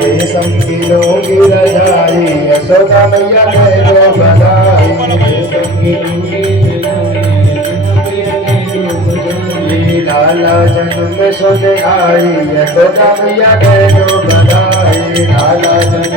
रेशम की लोगी रजाई यशोदा मैया दे दो बधाई। लाला जन्म सुन आई यशोदा मैया दे दो बधाई। लाला जन्म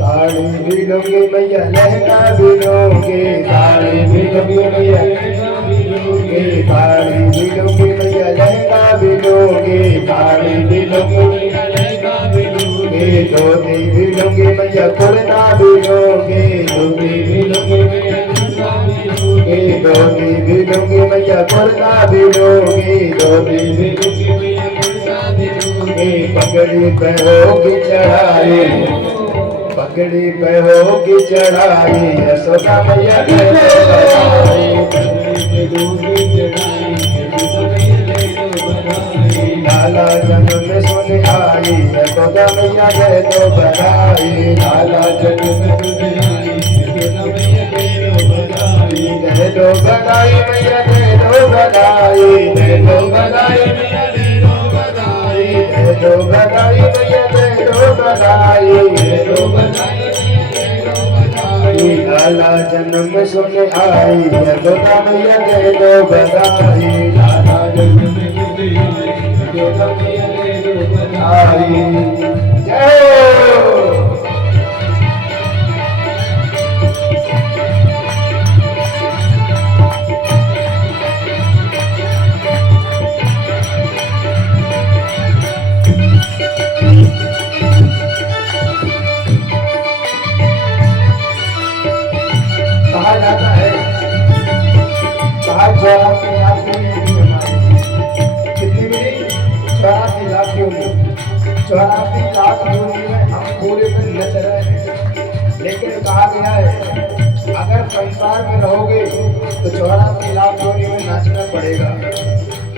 साड़ी भी लोगे मैया लहंगा भी लोगे। साड़ी भी लोगे मैया लहंगा भी लोगे। साड़ी भी लोगे मैया लहंगा भी लोगे। साड़ी भी लोगे मैया लहंगा भी लोगे। धोती भी लोगे मैया कुर्ता भी लोगे। धोती भी लोगे मैया कुर्ता भी लोगे। धोती भी लोगे मैया कुर्ता भी लोगे। धोती भी लोगे मैया कुर्ता भी लोगे। पगड़ी पे होगी चढ़ाई पगड़ी पे होगी चढ़ाई यशोदा मैया दे दो बधाई। लाला जन्म सुन आई यशोदा मैया दे दो बधाई। लाला जन्म सुन आई यशोदा मैया दे दो बधाई। दे दो बधाई मैया दे दो बधाई। दे दो बधाई मैया दे दो बधाई। दे दो बधाई मैया दे दो बधाई। दे दो बधाई लाला जन्म सुन आई यशोदा मैया दे दो बधाई। लाला जन्म सुन आई यशोदा मैया दे दो बधाई। जय कहा जाता है कहा 84 लाख योनि हमारी कितनी मिली 84 लाख योनि। 84 लाख योनि में हम पूरे दिन नच रहे हैं। लेकिन कहा गया है अगर संसार में रहोगे तो 84 लाख योनि में नाचना पड़ेगा।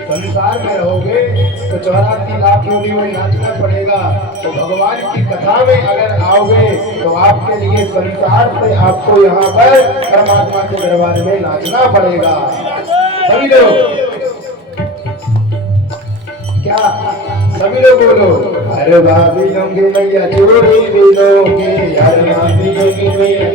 संसार में रहोगे तो 84 लाख योनि में नाचना पड़ेगा। तो भगवान की कथा में अगर आओगे तो आपके लिए संसार से आपको यहाँ पर परमात्मा के दरबार में नाचना पड़ेगा। सभी लोग क्या सभी लोग बोलो अरे भाभी लोगे मैया चोरी भी लोगे। अरे भाभी लोगे मैया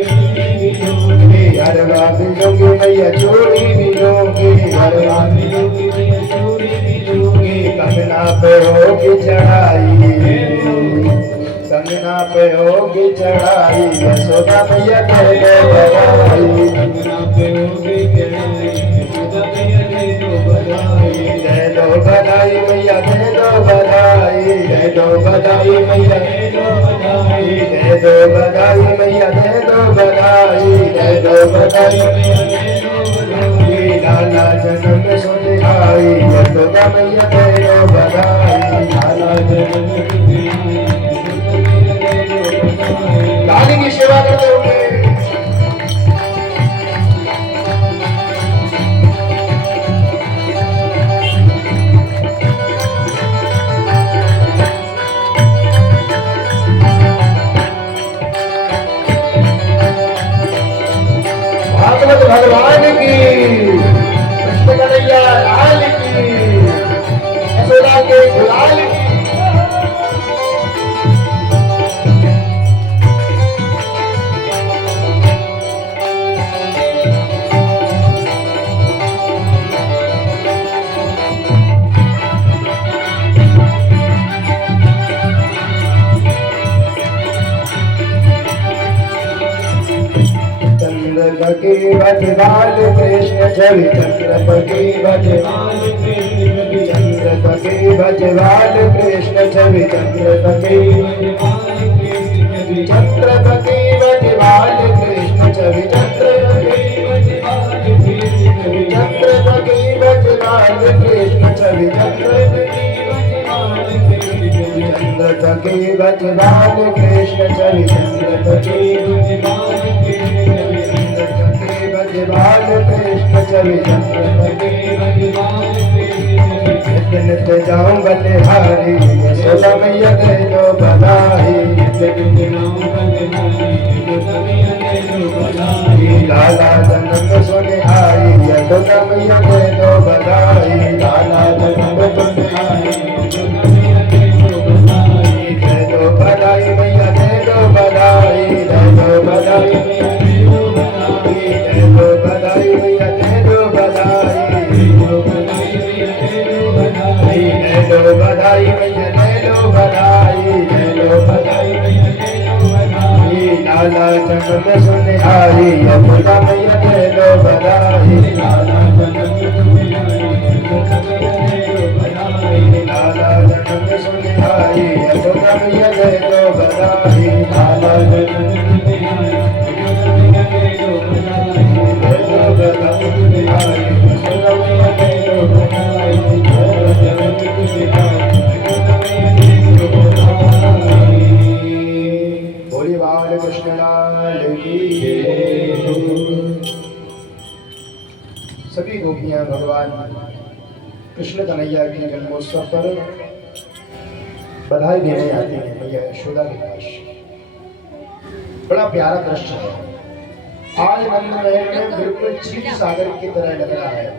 अरे भाभी लोगे मैया चोरी भी लोगे। अरे भाभी लोगे मैया चोरी भी लोगे। कंगना पे होगी चढ़ाई कंगना पे होगी चढ़ाई यशोदा मैया दे दो बधाई। कंगना पे होगी चढ़ाई यशोदा मैया दे दो बधाई। दे दो बधाई मैया दे दो बधाई। दे दो बधाई मैया दे दो बधाई। दे दो बधाई मैया दे दो बधाई। दे दो बधाई मैया दे दो बधाई। लाला जन्म सुन आई यशोदा मैया दे दो बधाई। लाला जन्म लाली की सेवा करते होंगे। भागवत भगवान की कृष्ण कन्हैया लाल की यशोदा के गुलाल की। चंद्रपति बजवाल कृष्ण छवि चंद्रपति बजवाल कृष्ण चंद्रपति बजवाल कृष्ण छवि चंद्रपति चंद्रपति बजवाल कृष्ण छवि चंद्रपति बजवाल ब्रजबाल कृष्ण चरिचंद्रपति ब्रजबाल कृष्ण चरिचंद्रपति नित्य नित्य जाऊं बलिहारी यशोदा मैया दे दो बधाई लाला जन्म सुने आई यशोदा मैया दे दो बधाई लाला जन्म सुने आई दे दो बधाई मैया दे दो बधाई दे दो बधाई दे दो बधाई मैया दे दो बधाई दे दो बधाई मैया दे दो बधाई दे दो बधाई मैया दे दो बधाई लाला जन्म सुने आई यशोदा मैया दे दो बधाई लाला जन्म सुने आई लाला जन्म सुने आई यशोदा मैया दे दो बधाई लाला जन्म सुने आई दे दो बधाई यशोदा मैया दे दो बधाई बोली बाल कृष्ण लाल की सभी गोपियां भगवान कृष्ण कन्हैया के जन्मोत्सव पर बधाई देने आती हैं मैया यशोदा के पास। बड़ा प्यारा दृश्य है। आज नंद महल में बिल्कुल क्षीर सागर की तरह लग रहा है,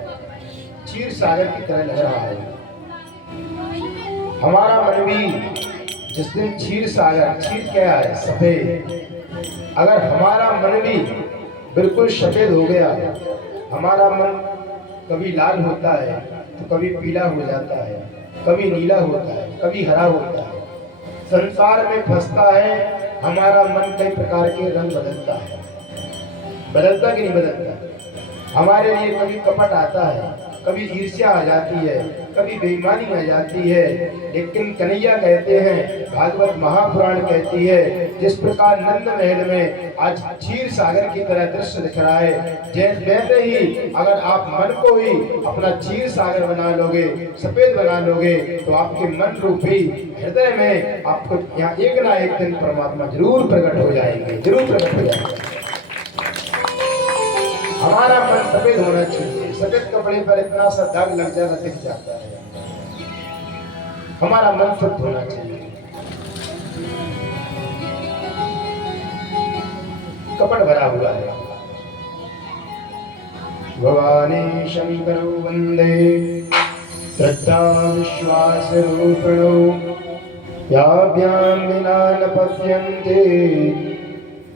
क्षीर सागर की तरह लग रहा है। हमारा मन भी जिस दिन क्षीर सागर, क्षीर क्या है? सफेद। अगर हमारा मन भी बिल्कुल सफेद हो गया, हमारा मन कभी लाल होता है तो कभी पीला हो जाता है, कभी नीला होता है, कभी हरा होता है। संसार में फंसता है हमारा मन, कई प्रकार के रंग बदलता है। बदलता कि नहीं बदलता? हमारे लिए कभी कपट आता है, कभी ईर्ष्या आ जाती है, कभी बेईमानी आ जाती है। लेकिन कन्हैया कहते हैं, भागवत महापुराण कहती है, जिस प्रकार नंद महल में आज क्षीर सागर की तरह दृश्य दिख रहा है, जैसे ही अगर आप मन को ही अपना क्षीर सागर बना लोगे, सफेद बना लोगे, तो आपके मन रूपी हृदय में आपको यहाँ एक ना एक दिन परमात्मा जरूर प्रकट हो जाएंगे, जरूर प्रकट हो जाएंगे। हमारा मन सफेद होना चाहिए। सफेद कपड़े पर इतना सा दाग लग जाना दिख जाता है। हमारा मन शुद्ध होना चाहिए। कपट भरा हुआ है। भवानी शंकर वंदे श्रद्धा विश्वास रूपिणो याभ्याम विना न पश्यन्ते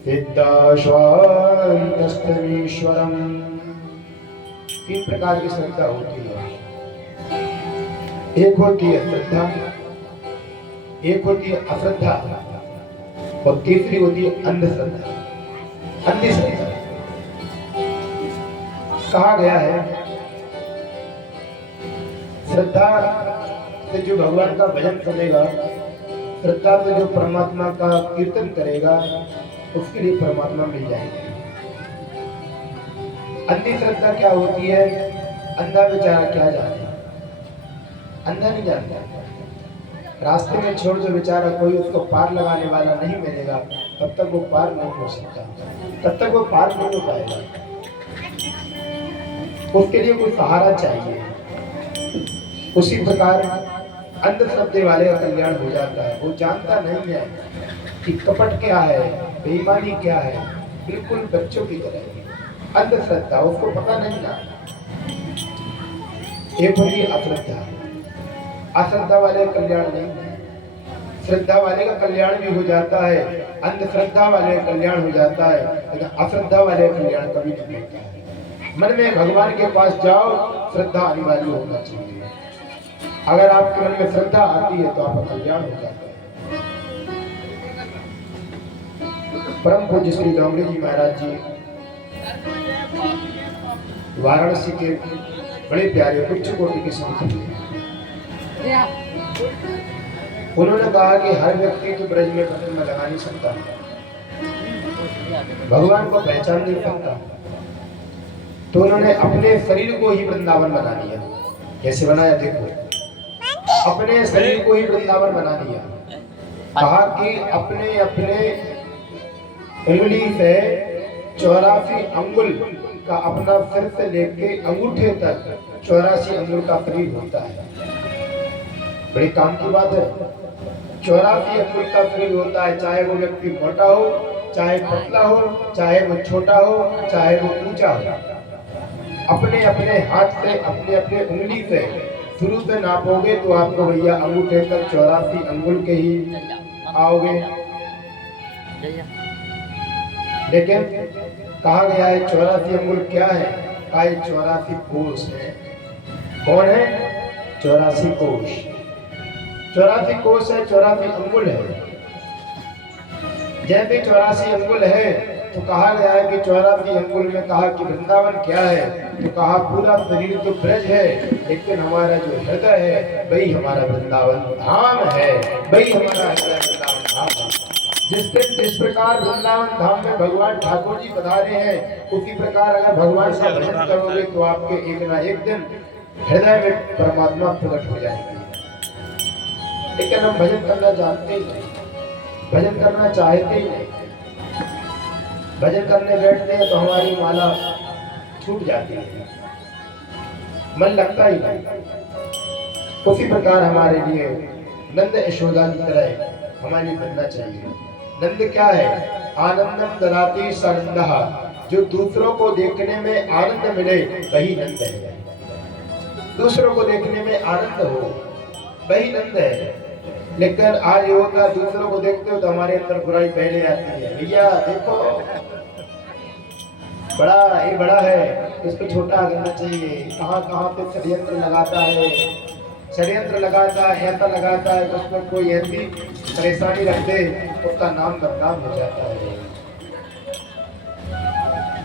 सिद्धाश्वान्तस्तमीश्वरम्। तीन प्रकार की श्रद्धा होती है। एक होती है श्रद्धा, एक होती है अश्रद्धा, और तीसरी होती है अंधश्रद्धा। अंधश्रद्धा कहा गया है, श्रद्धा से जो भगवान का भजन करेगा, श्रद्धा से जो परमात्मा का कीर्तन करेगा, उसके लिए परमात्मा मिल जाएंगे। अंधी श्रद्धा क्या होती है? अंधा बेचारा क्या जाने, अंधा नहीं जानता। रास्ते में छोड़ दो बेचारा, कोई उसको पार लगाने वाला नहीं मिलेगा, तब तक वो पार नहीं हो सकता, तब तक वो पार नहीं हो पाएगा। उसके लिए कोई सहारा चाहिए। उसी प्रकार अंधश्रद्धे वाले का कल्याण हो जाता है। वो जानता नहीं है कि कपट क्या है, बेईमानी क्या है, बिल्कुल बच्चों की तरह अंधश्रद्धा, उसको पता नहीं ना। एक होती है अश्रद्धा। अश्रद्धा वाले का कल्याण नहीं है। श्रद्धा वाले का कल्याण भी हो जाता है, अंधश्रद्धा वाले का कल्याण हो जाता है, लेकिन अश्रद्धा वाले का कल्याण कभी नहीं होता है। मन में भगवान के पास जाओ, श्रद्धा अनिवार्य होना चाहिए। अगर आपके मन में श्रद्धा आती है तो आपका कल्याण हो जाता है। परम पूज्य श्री डोंगरी जी महाराज जी वाराणसी के बड़े प्यारे उच्च कोटि के संत थे। उन्होंने कहा कि हर व्यक्ति तो ब्रज में प्रतिमा लगा नहीं सकता, भगवान को पहचान नहीं सकता, तो उन्होंने अपने शरीर को ही वृंदावन बना लिया। कैसे बनाया देखो, अपने शरीर को ही वृंदावन बना लिया। कहा कि अपने अपने उंगली से 84 अंगुल का अपना सिर से लेके अंगूठे तक 84 अंगुल का शरीर होता है। बड़ी काम की बात है। 84 अंगुल का शरीर होता है, चाहे वो व्यक्ति मोटा हो, चाहे पतला हो, चाहे वो छोटा हो, चाहे वो ऊंचा हो। अपने अपने हाथ से अपने अपने उंगली से शुरू से नापोगे तो आपको भैया अंगूठे तक 84 अंगुल के ही आओगे। लेकिन कहा गया है 84 अंगुल क्या है? कहा 84 कोष है। कौन है? 84 कोष। 84 कोष है, 84 अंगुल है। जैसे 84 अंगुल है तो कहा गया है कि 84 अंगुल में कहा कि वृंदावन क्या है? तो कहा पूरा शरीर तो ब्रज है, लेकिन हमारा जो हृदय है वही हमारा वृंदावन धाम है, वही हमारा हृदय वृंदावन धाम है। जिस प्रकार वृंदावन धाम में भगवान ठाकुर जी पधारे हैं, उसी प्रकार अगर भगवान का भजन करोगे तो आपके एक ना एक दिन हृदय में परमात्मा प्रकट हो जाएंगे। लेकिन हम भजन करना जानते ही नहीं, भजन करना चाहते ही नहीं। भजन करने बैठते हैं तो हमारी माला छूट जाती है, मन लगता ही नहीं। उसी प्रकार हमारे लिए नंद यशोदा की तरह हमारे लिए बनना चाहिए। नंद क्या है? आनंदम ददाति सनंदः, जो दूसरों को देखने में आनंद मिले वही नंद है। दूसरों को देखने में आनंद हो वही नंद है। लेकिन आज ये होता है, दूसरों को देखते हो तो हमारे अंदर बुराई पहले आती है। भैया देखो ये बड़ा है, इसको छोटा करना चाहिए। कहाँ कहाँ पे षड्यंत्र लगाता है, षड्यंत्र लगाता है, ऐसा लगाता है, उसमें कोई ऐसी परेशानी रख दे उसका नाम बदनाम हो जाता है।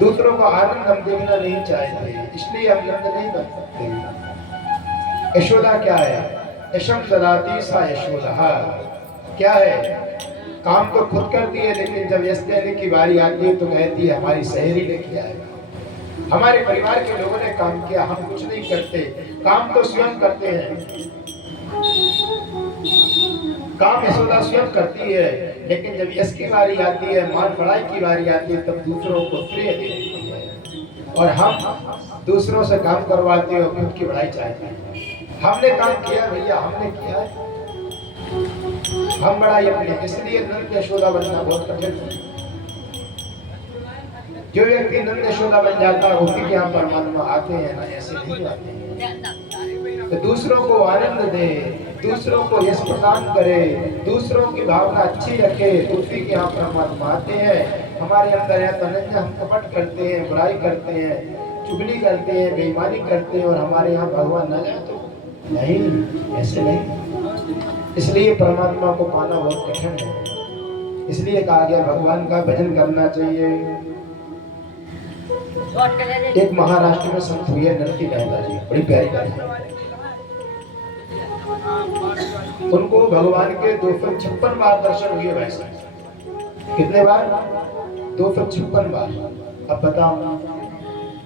दूसरों का आनंद हम देखना नहीं चाहते, इसलिए हम नंद नहीं बन सकते। यशोदा क्या है? यशम ददाति सा यशोदा। क्या है? काम तो खुद करती है, लेकिन जब यश देने की बारी आती है तो कहती है हमारी सहेली ने किया है, हमारे परिवार के लोगों ने काम किया, हम कुछ नहीं करते। काम तो स्वयं करते हैं, काम यशोदा स्वयं करती है, लेकिन जब यश की बारी आती है, मान बढ़ाई की बारी आती है, तब दूसरों को श्रेय देती है। और हम दूसरों से काम करवाते हैं और खुद की बढ़ाई चाहते हैं। हमने काम किया भैया, हमने किया है, हम बड़ाई अपने। इसलिए नंद यशोदा बनना बहुत कठिन है। जो व्यक्ति नंद यशोदा बन जाता है उसी के यहाँ परमात्मा आते हैं ना, ऐसे नहीं आते हैं। तो दूसरों को आनंद दे, दूसरों को यश प्रदान करे, दूसरों की भावना अच्छी रखे, उसी के यहाँ परमात्मा आते हैं। हमारे अंदर है तनन्या, हम कपट करते हैं, बुराई करते हैं, चुगली करते हैं, बेईमानी करते हैं, और हमारे यहाँ भगवान न जाए तो नहीं, ऐसे नहीं। इसलिए परमात्मा को पाना बहुत कठिन है। इसलिए कहा गया भगवान का भजन करना चाहिए। एक महाराष्ट्र में संत हुए नरसी मेहता जी, बड़ी प्यारी कथा। उनको भगवान के 256 बार दर्शन हुए। वैसे कितने बार? 256 बार। अब बताओ,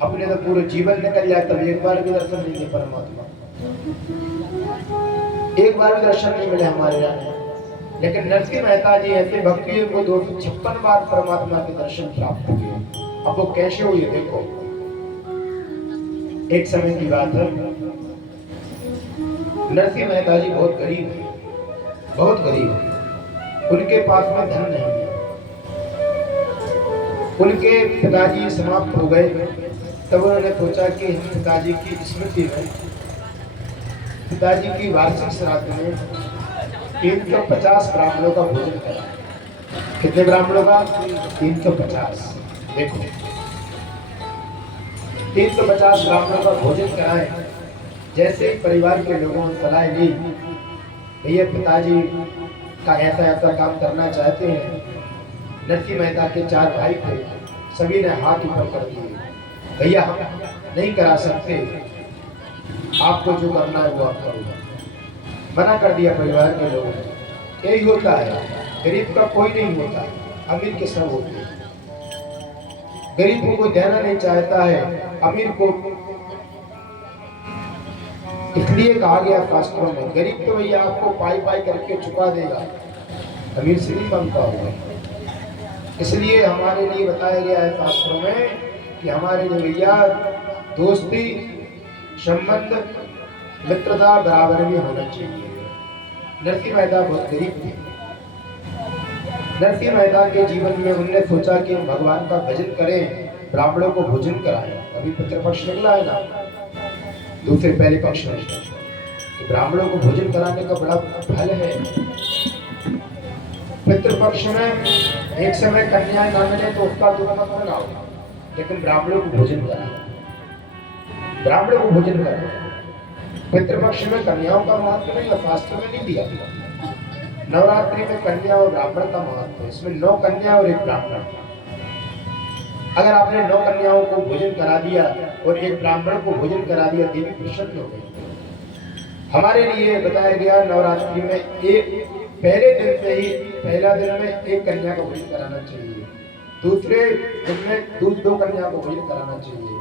अपने तो पूरे जीवन निकल जाए तब एक बार भी दर्शन नहीं किए परमात्मा, एक बार भी दर्शन नहीं मिले हमारे यहाँ। लेकिन नरसिंह मेहता जी ऐसे भक्ति है, वो 256 बार परमात्मा के दर्शन प्राप्त हुए। अब वो कैसे हुए देखो। एक समय की बात है, नरसिंह मेहता जी बहुत गरीब है, बहुत गरीब है। उनके पास में धन नहीं है। उनके पिताजी समाप्त हो गए, तब उन्होंने सोचा कि हम पिताजी की स्मृति में, पिताजी की वार्षिक श्राद्ध में 350 ब्राह्मणों का भोजन करा। कितने ब्राह्मणों का? 350। देखो 350 ब्राह्मणों का भोजन कराए। जैसे ही परिवार के लोगों ने सलाह ली, भैया पिताजी का ऐसा ऐसा काम करना चाहते हैं। नरसिंह मेहता के 4 भाई थे, सभी ने हाथ ऊपर कर दिए, भैया हम नहीं करा सकते, आपको जो करना है वो आप करो। मना कर दिया परिवार के लोगों ने। यही होता है, गरीब का कोई नहीं होता, अमीर के सब होते हैं। गरीब को कोई देना नहीं चाहता है, अमीर को। इसलिए कहा गया शास्त्रों में, गरीब तो भैया आपको पाई पाई करके चुका देगा, अमीर से नहीं बनता होगा। इसलिए हमारे लिए बताया गया है शास्त्रों में कि हमारे लिए भैया दोस्ती संबंध मित्रता बराबर भी होना चाहिए। नरसिंह मेहता बहुत गरीब थे। नरसिंह मेहता के जीवन में उन्होंने सोचा कि हम भगवान का भजन करें, ब्राह्मणों को भोजन कराएं। अभी पितृपक्ष निकला है ना, दूसरे पहले पक्ष में तो ब्राह्मणों को भोजन कराने का बड़ा फल है। पितृपक्ष में एक समय कन्या न मिले तो उसका दुख मत मनाओ, लेकिन ब्राह्मणों को भोजन कराओ, ब्राह्मणों को भोजन कराओ। पितृपक्ष में कन्याओं का महत्व नहीं, शास्त्र में नहीं दिया। नवरात्रि में कन्या और ब्राह्मण का महत्व है। इसमें 9 कन्या और 1 ब्राह्मण। अगर आपने 9 कन्याओं को भोजन करा दिया और 1 ब्राह्मण को भोजन करा दिया, देवी प्रसन्न हो गई। हमारे लिए बताया गया नवरात्रि में एक पहले दिन से ही पहला दिन में 1 कन्या को भोजन कराना चाहिए, दूसरे दिन में 2 कन्या को भोजन कराना चाहिए,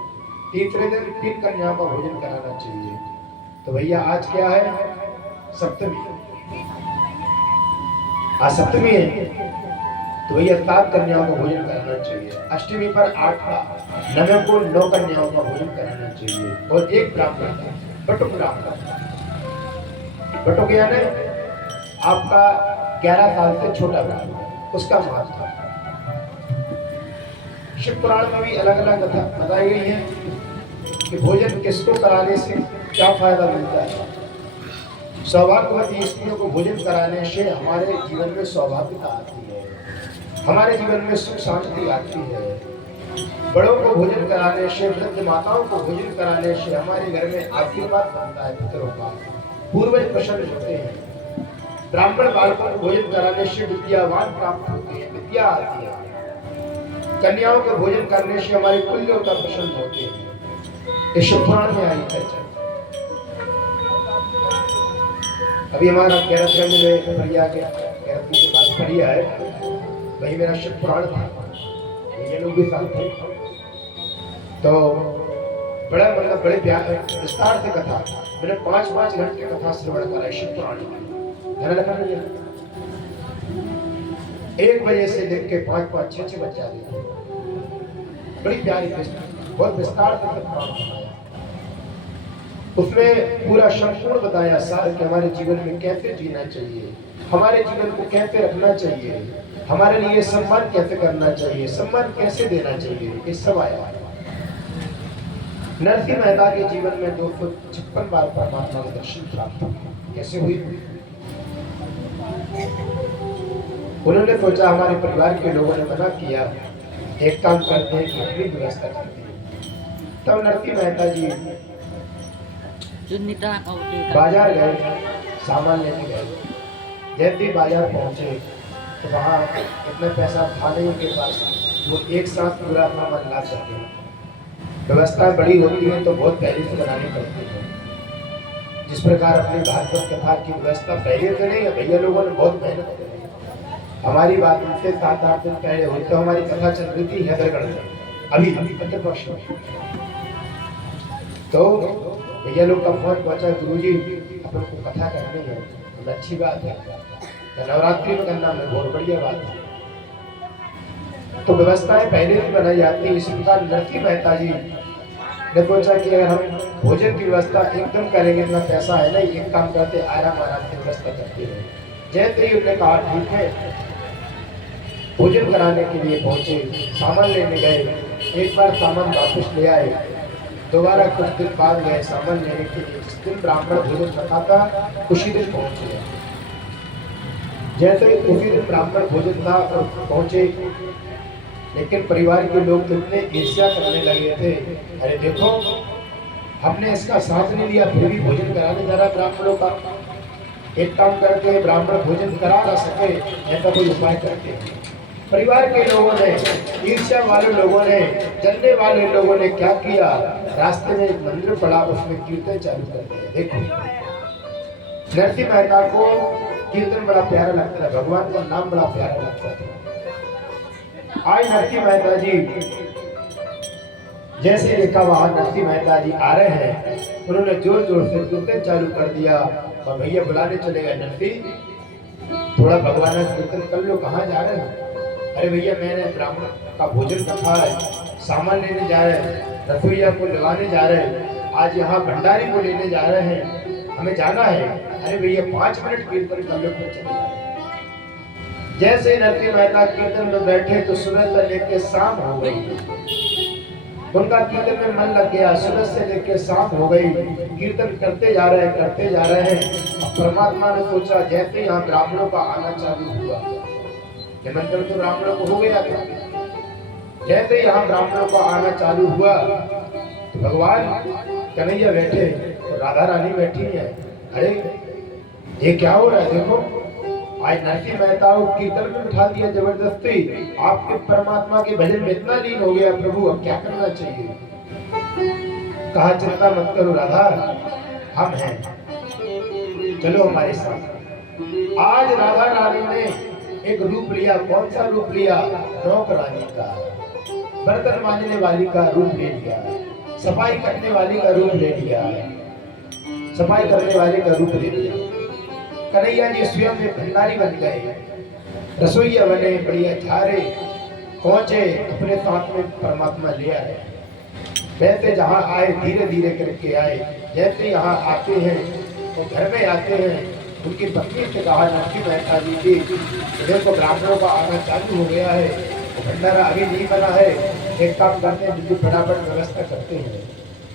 तीसरे दिन 3 कन्या को भोजन कराना चाहिए। तो भैया आज क्या है? सप्तमी। आज सप्तमी है तो भैया 7 कन्याओं को भोजन कराना चाहिए। अष्टमी पर 8 का, नवे को 9 कन्याओं का भोजन कराना चाहिए और 1 ब्राह्मण का, बटुक ब्राह्मण। बटुक यानी आपका 11 साल से छोटा ब्राह्मण, उसका महत्व। शिव पुराण में भी अलग अलग कथा बताई गई है कि भोजन किसको कराने से क्या फायदा मिलता है। सौभाग्यवती स्त्रियों को भोजन कराने से हमारे जीवन में सौभाग्यता आती है, हमारे जीवन में सुख शांति आती है। बड़ों को भोजन कराने से, वृद्ध माताओं को भोजन कराने से हमारे घर में आशीर्वाद बनता है, पितरों का, पूर्वज प्रसन्न होते हैं। ब्राह्मण बालकों को भोजन कराने से विद्यावान प्राप्त होते हैं, विद्या आती है। कन्याओं को भोजन करने से हमारे कुल देवता प्रसन्न होते हैं। ये शिव पुराण में आई है। अभी हमारा कैरतगंज में परिया के पास परिया है, वही मेरा शिव पुराण था, ये लोग भी साथ थे। तो बड़ा मतलब बड़े प्यार विस्तार से कथा, मैंने 5-5 घंटे कथा श्रवण करा शिव पुराण की। 1 बजे से लेकर 5-5, 6-6 बज जाते थे। बड़ी प्यारी बहुत विस्तार से कथा, उसमें पूरा संपूर्ण बताया सार कि हमारे जीवन में कैसे जीना चाहिए, हमारे जीवन को कैसे रखना चाहिए, हमारे लिए सम्मान कैसे करना चाहिए, सम्मान कैसे देना चाहिए, ये सब आया। नरसिंह मेहता के जीवन में 256 बार परमात्मा का दर्शन प्राप्त हुआ। कैसे हुई? उन्होंने सोचा, हमारे परिवार के लोगों ने मना किया, एक काम करते हैं कि अपनी व्यवस्था करते हैं। तब नरसिंह मेहता जी बाजार गए, सामान लेने गए। जैसे ही बाजार पहुंचे तो वहाँ इतना पैसा था नहीं उनके पास, वो एक साथ पूरा सामान ला सके। व्यवस्था बड़ी होती है तो बहुत पहले से बनानी पड़ती है। जिस प्रकार अपनी भागवत कथा की व्यवस्था पहले से नहीं है, भैया लोगों ने बहुत मेहनत की। हमारी बात उनसे 7-8 दिन पहले हुई तो हमारी कथा चल रही थी हैदरगढ़ में, अभी पितृपक्ष में। तो भैया लोग का फोन पहुंचा, गुरुजी अपन को कथा करनी है। तो अच्छी बात है, तो नवरात्रि में करना है, बहुत बढ़िया बात है। तो व्यवस्थाएं पहले से बनाई जाती है। इसी प्रकार नरसिंह मेहता जी ने सोचा कि अगर हम भोजन की व्यवस्था एकदम करेंगे, इतना पैसा है नहीं, एक काम करते आराम आराम से व्यवस्था करते रहे। जैसे ही उन्होंने कहा ठीक है, भोजन कराने के लिए पहुंचे, सामान लेने गए। एक बार सामान वापस ले आए, दोबारा कुछ दिन बाद गए सामान लेने के लिए। जिस दिन ब्राह्मण भोजन रखा था उसी दिन पहुंचे। जैसे ही उसी दिन ब्राह्मण भोजन था और पहुंचे, लेकिन परिवार के लोग तो इतने ईर्ष्या करने लगे थे, अरे देखो हमने इसका साथ नहीं लिया, फिर भी भोजन कराने जा रहा ब्राह्मणों का। एक काम करके ब्राह्मण भोजन करा ना सके, ऐसा कोई उपाय करते। परिवार के लोगों ने, ईर्ष्या वाले लोगों ने, जलने वाले लोगों ने क्या किया, रास्ते में एक मंदिर पड़ा, उसमें कीर्तन चालू कर दिया। देखो नरसिंह मेहता को कीर्तन बड़ा प्यारा लगता है, भगवान का नाम बड़ा प्यारा लगता है। आज नरसिंह मेहता जी जैसे देखा वहां नरसिंह मेहता जी आ रहे हैं, उन्होंने जोर जोर से कीर्तन चालू कर दिया और भैया बुलाने चले गए नरसिंह। थोड़ा भगवान का कीर्तन कर लो, कहाँ जा रहे हो? अरे भैया मैंने ब्राह्मण का भोजन रखा है, सामान लेने जा रहे हैं, रसोईया को लगाने जा रहे हैं, आज यहाँ भंडारी को लेने जा रहे हैं, हमें जाना है। अरे भैया 5 मिनट कीर्तन कर लो फिर चले जाओ। जैसे नरसिंह मेहता कीर्तन में बैठे तो सुबह से लेके शाम हो गई, उनका कीर्तन में मन लग गया। सुबह से लेके शाम हो गई, कीर्तन करते जा रहे हैं, करते जा रहे हैं। परमात्मा ने सोचा जैसे यहाँ ब्राह्मणों का आना चालू हुआ, निमंत्रण तो ब्राह्मणों को हो गया था, जैसे यहाँ ब्राह्मणों का आना चालू हुआ तो भगवान कन्हैया बैठे तो राधा रानी बैठी है। अरे ये क्या हो रहा है? देखो आज नरसिंह मेहता को कीर्तन में उठा दिया जबरदस्ती, आपके परमात्मा के भजन में इतना लीन हो गया, प्रभु अब क्या करना चाहिए? कहा चिंता मत करो राधा, हम हैं, चलो हमारे साथ। आज राधा रानी ने एक रूप लिया। कौन सा रूप लिया? नौकरानी का, बर्तन मांजने वाली का रूप ले लिया, सफाई करने वाली का रूप ले लिया, सफाई करने वाले का रूप ले लिया। कन्हैया जी स्वयं में भंडारी बन गए, रसोईया बने, बढ़िया झारे पहुंचे, अपने साथ में परमात्मा ले आए। वैसे जहाँ आए धीरे धीरे करके आए, जैसे यहाँ आते हैं तो घर में आते हैं, उनकी पत्नी से कहा नरसिंह मेहता जी की देखो ब्राह्मणों का आना चालू हो गया है, भंडारा अभी नहीं बना है, एक काम करते हैं बिल्कुल फटाफट व्यवस्था करते हैं।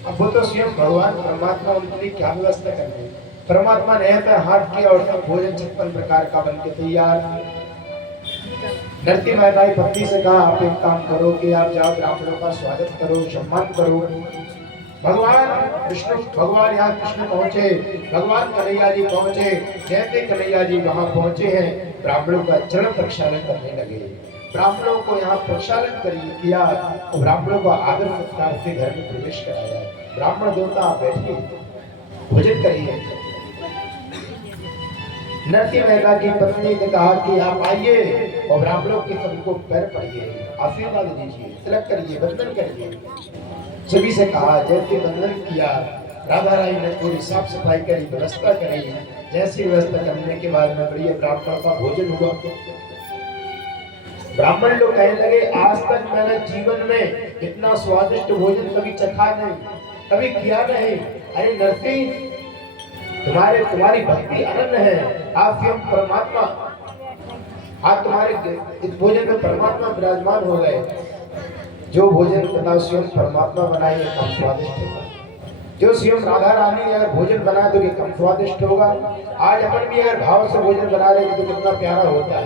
अब वो तो स्वयं भगवान परमात्मा उनके लिए क्या व्यवस्था करते हैं। परमात्मा ने ऐसा हाथ किया और सब भोजन 56 प्रकार का बन के तैयार। नरसिंह मेहता की पत्नी से कहा आप एक काम करो कि आप जाओ ब्राह्मणों का स्वागत करो, सम्मान करो। भगवान विष्णु, भगवान यहाँ कृष्ण पहुंचे, भगवान कन्हैया जी पहुंचे। जैसे कन्हैया जी वहां पहुंचे हैं, ब्राह्मणों का चरण प्रक्षालन करने लगे। ब्राह्मणों को यहाँ प्रक्षालन किया और ब्राह्मणों को आदर सत्कार से घर में प्रवेश कराया। ब्राह्मण देवता आप बैठिए, भोजन करिए। नरसिंह मेहता की पत्नी ने कहा कि आप आइए और ब्राह्मणों के सबको पैर पड़िए, आशीर्वाद दीजिए, तिलक करिए, वंदन करिए। सभी से कहा, जैसे वंदन किया, राधा रानी ने पूरी साफ सफाई करी, व्यवस्था करी। जैसी व्यवस्था करने के बाद में बढ़िया ब्राह्मणों का भोजन हुआ। ब्राह्मण लोग कहने लगे आज तक मैंने जीवन में इतना स्वादिष्ट भोजन कभी चखा नहीं, कभी किया नहीं। अरे नरसिंह तुम्हारी भक्ति अनन्य है, आप स्वयं परमात्मा, आज तुम्हारे इस भोजन में परमात्मा विराजमान हो गए। जो भोजन बना स्वयं परमात्मा बनाए कम स्वादिष्ट होगा, जो स्वयं राधा रानी अगर भोजन बना तो ये कम स्वादिष्ट होगा। आज अपन भी अगर भाव से भोजन बना लेंगे तो कितना प्यारा होता है।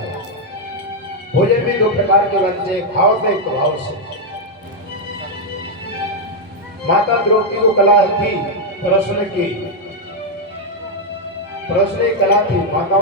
भोजन भी 2 प्रकार के बनते हैं, भाव से, एक भाव से। माता द्रौपदी को कला थी परोसने की, परोसने की कला थी। माताओं